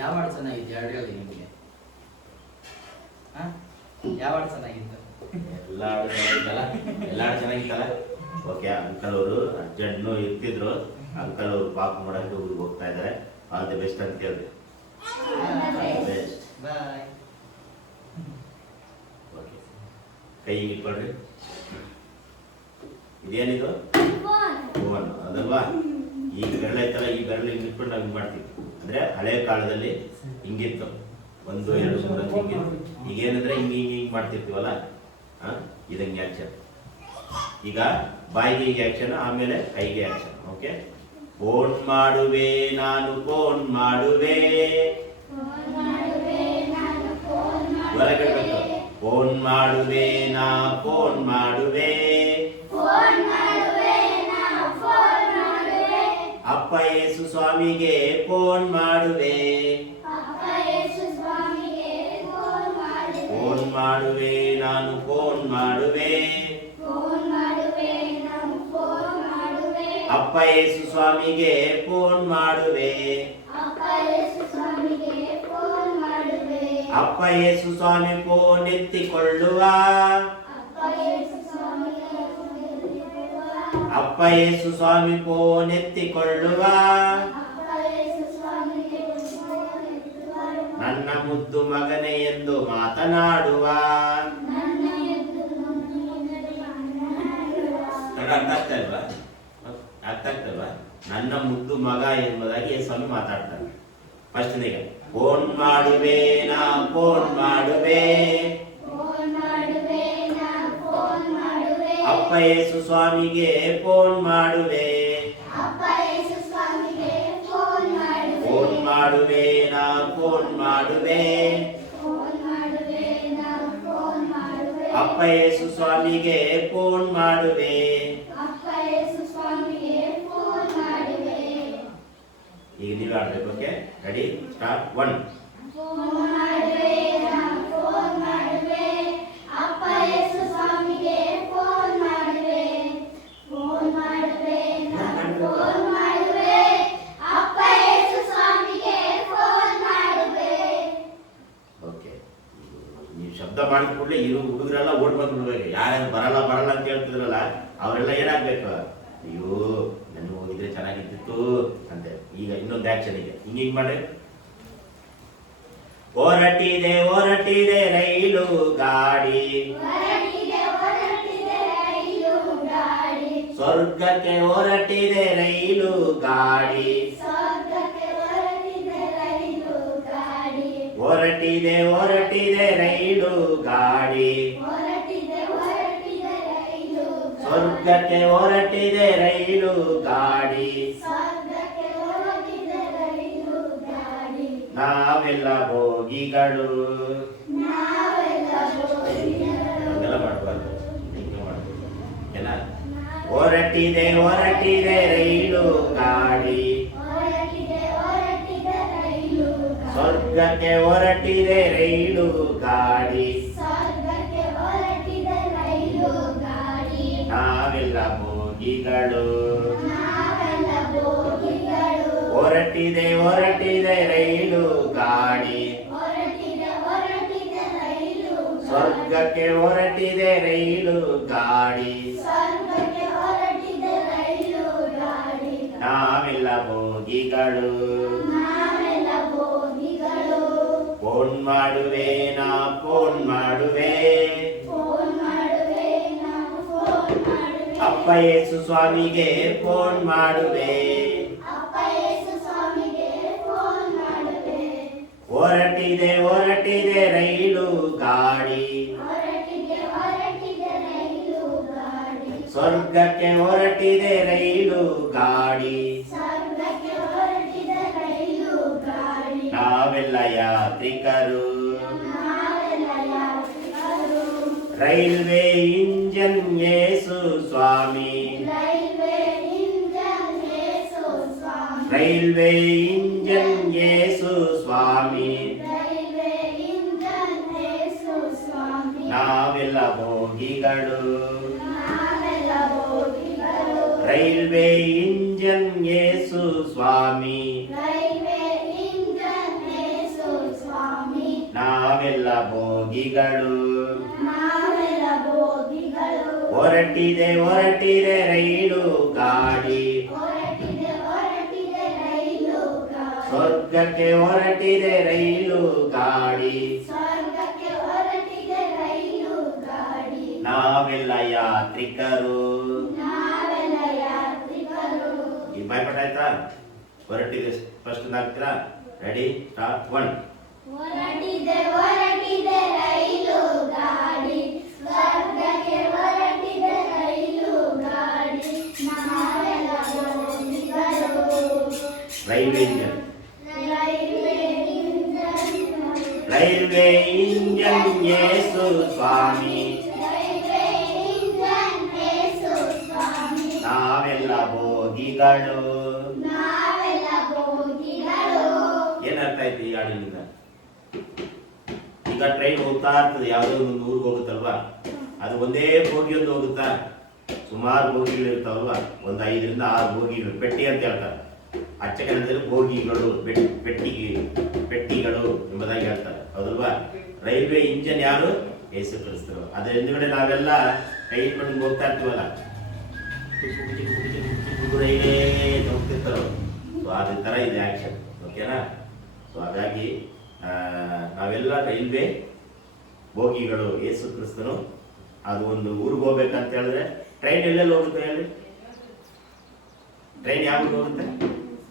ಯಾವ ಹಾಡು ಚೆನ್ನಾಗಿತ್ತು ಎರಡರಲ್ಲಿ ನಿಮಗೆ? ಯಾವ ಹಾಡು ಚೆನ್ನಾಗಿತ್ತು? ಎಲ್ಲ ಹಾಡು ಚೆನ್ನಾಗಿತ್ತಲ್ಲ, ಎಲ್ಲ ಹಾಡು ಚೆನ್ನಾಗಿತ್ತಲ್ಲ. ಓಕೆ, ಅಂಕಲ್ ಅವರು ಅರ್ಜೆಂಟ್ನು ಇರ್ತಿದ್ರು. ಅಂಕಲ್ ಅವರು ಪಾಪ ಮಾಡೋಕ್ಕೆ ಊರಿಗೆ ಹೋಗ್ತಾ ಇದ್ದಾರೆ. ಆಲ್ ದಿ ಬೆಸ್ಟ್ ಅಂತ ಕೇಳಿದೆ. Best bye. ಓಕೆ, ಕೈಗೆ ಇಟ್ಕೊಳ್ರಿ. ಇದೇನಿದು? ಫೋನ್ ಅದಲ್ವಾ? ಈ ಬೆರಳು ಐತಲ್ಲ, ಈ ಬೆರಳು ಹಿಂಗೆ ಇಟ್ಕೊಂಡು ನಾವು ಹಿಂಗೆ ಮಾಡ್ತೀವಿ. ಅಂದರೆ ಹಳೆ ಕಾಲದಲ್ಲಿ ಹಿಂಗಿತ್ತು, 1 2 3 ಅಂತ ಹಿಂಗಿತ್ತು. ಈಗೇನಂದ್ರೆ ಹಿಂಗೆ ಹಿಂಗೆ ಹಿಂಗೆ ಮಾಡ್ತಿರ್ತೀವಲ್ಲ, ಇದಂಗೆ ಆ್ಯಕ್ಷನ್. ಈಗ ಬಾಯಿಗೆ ಹೀಗೆ ಆ್ಯಕ್ಷನ್, ಆಮೇಲೆ ಕೈಗೆ ಆ್ಯಕ್ಷನ್. ಓಕೆ, ಫೋನ್ ಮಾಡುವೆ ನಾನು, ಫೋನ್ ಮಾಡುವೆ. ಹೊರಗಡೆ ಫೋನ್ ಮಾಡುವೆ ನಾ, ಫೋನ್ ಮಾಡುವೆ. ಅಪ್ಪ ಯೇಸು ಸ್ವಾಮಿಗೆ ಫೋನ್ ಮಾಡುವೆ. ಫೋನ್ ಮಾಡುವೆ ನಾನು, ಫೋನ್ ಮಾಡುವೆ. ಅಪ್ಪ ಯೇಸು ಸ್ವಾಮಿಗೆ ಫೋನ್ ಮಾಡುವೆ. ಅಪ್ಪ ಯೇಸು ಸ್ವಾಮಿ ಫೋನ್ ಎತ್ತಿಕೊಳ್ಳುವ. ಅಪ್ಪ ಯೇಸು ಸ್ವಾಮಿ ಫೋನ್ ಎತ್ತಿಕೊಳ್ಳುವ. ನನ್ನ ಮುದ್ದು ಮಗನೇ ಎಂದು ಮಾತನಾಡುವ. ಅರ್ಥ ಆಗ್ತಾ ಆಗ್ತಲ್ವಾ? ನನ್ನ ಮುದ್ದು ಮಗ ಎಂಬುದಾಗಿ ಸ್ವಾಮಿ ಮಾತಾಡ್ತಾರೆ. ಫಸ್ಟ್ನಿಗೆ ಫೋನ್ ಮಾಡುವೆ ನಾ, ಫೋನ್ ಮಾಡುವೆ. ಅಪ್ಪ ಯೇಸು ಸ್ವಾಮಿಗೆ ಫೋನ್ ಮಾಡುವೆ. ಫೋನ್ ಮಾಡುವೆ ನಾ, ಫೋನ್ ಮಾಡುವೆ. ಅಪ್ಪ ಯೇಸು ಸ್ವಾಮಿಗೆ ಫೋನ್ ಮಾಡುವೆ. ಈಗ ನೀವು ಆಡ್ಬೇಕು. Okay, ready, start. 1 ಓಕೆ, ನೀವು ಶಬ್ದ ಮಾಡಿದ ಕೂಡಲೇ ಇರೋ ಹುಡುಗರೆಲ್ಲ ಓಡ್ ಬಂದ್ಬಿಡ್ಬೇಕು. ಯಾರು ಬರಲ್ಲ ಬರಲ್ಲ ಅಂತ ಹೇಳ್ತಿದ್ರಲ್ಲ, ಅವರೆಲ್ಲ ಏನಾಗ್ಬೇಕು? ಅಯ್ಯೋ ನನಗೆ ಹೋಗಿದ್ರೆ ಚೆನ್ನಾಗಿದ್ದಿತ್ತು ಅಂತ. ಈಗ ಇನ್ನೊಂದು ಆಕ್ಷನ್ ಇದೆ, ಹಿಂಗೆ ಮಾಡಿ. ಹೊರಟಿದೆ ಹೊರಟಿದೆ ರೈಲು ಗಾಡಿ, ಸ್ವರ್ಗಕ್ಕೆ ಹೊರಟಿದೆ ರೈಲು ಗಾಡಿ. ಹೊರಟಿದೆ ಹೊರಟಿದೆ ರೈಲು ಗಾಡಿ, ಸ್ವರ್ಗಕ್ಕೆ ಹೊರಟಿದೆ ರೈಲು ಗಾಡಿ. ನಾವೆಲ್ಲ ಭೋಗಿಗಳು. ಹಂಗೆಲ್ಲ ಮಾಡಬಾರ್ದು, ಹಿಂಗೆ ಮಾಡಬೇಕು. ಏನ? ಹೊರಟಿದೆ ಹೊರಟಿದೆ ರೈಲು ಗಾಡಿ, ಸ್ವರ್ಗಕ್ಕೆ ಹೊರಟಿದೆ ರೈಲು ಗಾಡಿ. ನಾವೆಲ್ಲ ಭೋಗಿಗಳು. ಹೊರಟಿದೆ ಹೊರಟಿದೆ ರೈಲು ಗಾಡಿ, ಸ್ವರ್ಗಕ್ಕೆ ಹೊರಟಿದೆ ರೈಲು ಗಾಡಿ. ನಾವೆಲ್ಲ ಭೋಗಿಗಳು. ಫೋನ್ ಮಾಡುವೆ ನಾ, ಫೋನ್ ಮಾಡುವೆ. ಅಪ್ಪ ಯೇಸು ಸ್ವಾಮಿಗೆ ಫೋನ್ ಮಾಡುವೆ. ಹೊರಟಿದೆ ಹೊರಟಿದೆ ರೈಲು ಗಾಡಿ, ಸ್ವರ್ಗಕ್ಕೆ ಹೊರಟಿದೆ ರೈಲು ಗಾಡಿ. ನಾವೆಲ್ಲ ಯಾತ್ರಿಕರು. ರೈಲ್ವೆ ಇಂಜನ್ ಯೇಸು ಸ್ವಾಮಿ, ರೈಲ್ವೆ ಇಂಜನ್ ಯೇಸು ಸ್ವಾಮಿ. ನಾವೆಲ್ಲ ಭೋಗಿಗಳು. ರೈಲ್ವೆ ಇಂಜನ್ ಯೇಸು ಸ್ವಾಮಿ, ಬೋಗಿಗಳು ಹೊರಟಿದೆ ಹೊರಟಿದೆ ರೈಲು ಗಾಡಿ ಸ್ವರ್ಗಕ್ಕೆ ಹೊರಟಿದೆ ರೈಲು ಗಾಡಿ ನಾವೆಲ್ಲ ಯಾತ್ರಿಕರು ಈ ಬಾಯ್ಪಾಠ ಆಯ್ತಾ ಹೊರಟಿದೆ ಫಸ್ಟ್ ಹಾಕ್ತೀರಾ ರೆಡಿ ಸ್ಟಾರ್ಟ್ 1 ಹೊರಟಿದೆ ಹೊರಟಿದೆ ರೈಲು ಗಾಡಿ ಸ್ವರ್ಗಕ್ಕೆ ಹೊರಟಿದೆ ರೈಲು ಗಾಡಿ ನಾವೆಲ್ಲ ಬೋಗಿಗಳು ರೈಲ್ವೆ ಇಂಜನ್ ರೈಲ್ವೆ ಇಂಜನ್ ಯೇಸು ಸ್ವಾಮಿ ರೈಲ್ವೆ ಇಂಜನ್ ಯೇಸು ಸ್ವಾಮಿ ನಾವೆಲ್ಲ ಬೋಗಿಗಳು ನಾವೆಲ್ಲ ಬೋಗಿಗಳು ಏನರ್ಥ ಆಯ್ತು ಈ ಹಾಡಿನಿಂದ ಈಗ ಟ್ರೈನ್ ಹೋಗ್ತಾ ಇರ್ತದೆ ಯಾವುದೋ ಒಂದು ಊರಿಗೆ ಹೋಗುತ್ತಲ್ವಾ ಅದು ಒಂದೇ ಬೋಗಿ ಒಂದು ಹೋಗುತ್ತಾ ಸುಮಾರು ಬೋಗಿಗಳು ಇರ್ತಾವಲ್ವಾ ಒಂದು 5 ರಿಂದ 6 ಬೋಗಿಗಳು ಪೆಟ್ಟಿ ಅಂತ ಹೇಳ್ತಾರೆ ಅಚ್ಚ ಕನ್ನಡದಲ್ಲಿ ಬೋಗಿಗಳು ಪೆಟ್ಟಿಗಳು ಎಂಬುದಾಗಿ ಹೇಳ್ತಾರೆ ಹೌದಲ್ವಾ ರೈಲ್ವೆ ಇಂಜನ್ ಯಾರು ಯೇಸು ಕ್ರಿಸ್ತರು ಅದರ ಹಿಂದುಗಡೆ ನಾವೆಲ್ಲ ಕೈ ಇಟ್ಕೊಂಡು ಹೋಗ್ತಾ ಇರ್ತೀವಲ್ಲ ರೈಲೇ ಹೋಗ್ತಿರ್ತಾರ ಸೊ ಅದೇ ತರ ಇದೆ ಆಕ್ಷನ್ ಓಕೆನಾ ಸೊ ಹಾಗಾಗಿ ನಾವೆಲ್ಲ ರೈಲ್ವೆ ಬೋಗಿಗಳು ಯೇಸು ಕ್ರಿಸ್ತನು ಅದು ಒಂದು ಊರಿಗೆ ಹೋಗ್ಬೇಕಂತ ಹೇಳಿದ್ರೆ ಟ್ರೈನ್ ಎಲ್ಲೆಲ್ಲಿ ಹೋಗುತ್ತೆ ಹೇಳಿ ಟ್ರೈನ್ ಯಾವ ಊರಿಗೆ ಹೋಗುತ್ತೆ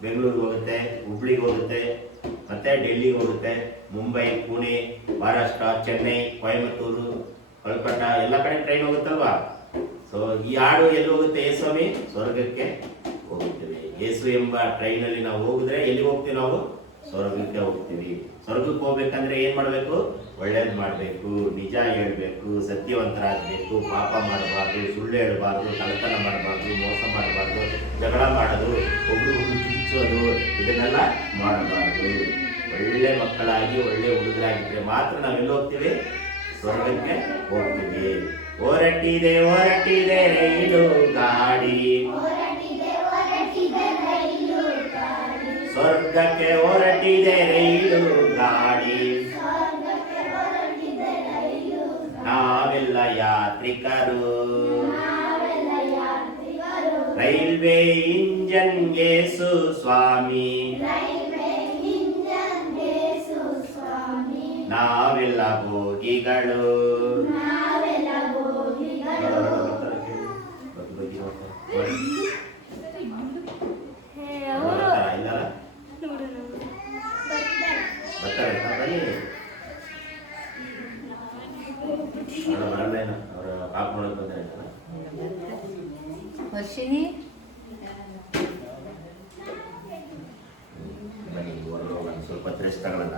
ಬೆಂಗಳೂರಿಗೆ ಹೋಗುತ್ತೆ ಹುಬ್ಳಿಗೆ ಹೋಗುತ್ತೆ ಮತ್ತೆ ಡೆಲ್ಲಿಗೆ ಹೋಗುತ್ತೆ ಮುಂಬೈ ಪುಣೆ ಮಹಾರಾಷ್ಟ್ರ ಚೆನ್ನೈ ಕೊಯಮತ್ತೂರು ಕಲ್ಕಟ್ಟ ಎಲ್ಲ ಕಡೆ ಟ್ರೈನ್ ಹೋಗುತ್ತಲ್ವಾ ಸೊ ಈ ಹಾಡು ಎಲ್ಲಿ ಹೋಗುತ್ತೆ ಯೇಸ್ವಾಮಿ ಸ್ವರ್ಗಕ್ಕೆ ಹೋಗುತ್ತೇವೆ ಯೇಸು ಎಂಬ ಟ್ರೈನಲ್ಲಿ ನಾವು ಹೋಗಿದ್ರೆ ಎಲ್ಲಿ ಹೋಗ್ತೀವಿ ನಾವು ಸ್ವರ್ಗಕ್ಕೆ ಹೋಗ್ತೀವಿ ಸ್ವರ್ಗಕ್ಕೆ ಹೋಗ್ಬೇಕಂದ್ರೆ ಏನ್ ಮಾಡ್ಬೇಕು ಒಳ್ಳೇದ್ ಮಾಡ್ಬೇಕು ನಿಜ ಹೇಳ್ಬೇಕು ಸತ್ಯವಂತರಾಗಬೇಕು ಪಾಪ ಮಾಡಬಾರ್ದು ಸುಳ್ಳು ಹೇಳ್ಬಾರ್ದು ಕಳ್ಳತನ ಮಾಡಬಾರ್ದು ಮೋಸ ಮಾಡಬಾರ್ದು ಜಗಳ ಮಾಡೋದು ಒಬ್ರು ಚುಚ್ಚೋದು ಇದನ್ನೆಲ್ಲ ಮಾಡಬಾರ್ದು ಒಳ್ಳೆ ಮಕ್ಕಳಾಗಿ ಒಳ್ಳೆ ಹುಡುಗರಾಗಿದ್ರೆ ಮಾತ್ರ ನಾವೆಲ್ಲ ಹೋಗ್ತೀವಿ ಸ್ವರ್ಗಕ್ಕೆ ಹೋಗ್ತೀವಿ ಹೊರಟಿದೆ ಹೊರಟಿದೆ ರೈಲು ಗಾಡಿ ಸ್ವರ್ಗಕ್ಕೆ ಹೊರಟಿದೆ ರೈಲು ಗಾಡಿ ನಾವೆಲ್ಲ ಯಾತ್ರಿಕರು ರೈಲ್ವೆ ಇಂಜನ್ ಯೇಸು ಸ್ವಾಮಿ ನಾವೆಲ್ಲ ಬೋಗಿಗಳು ವರ್ಷಿಣಿ ಸ್ವಲ್ಪ ರೆಸ್ಟ್ ತಗೊಳ್ಳೋಣ.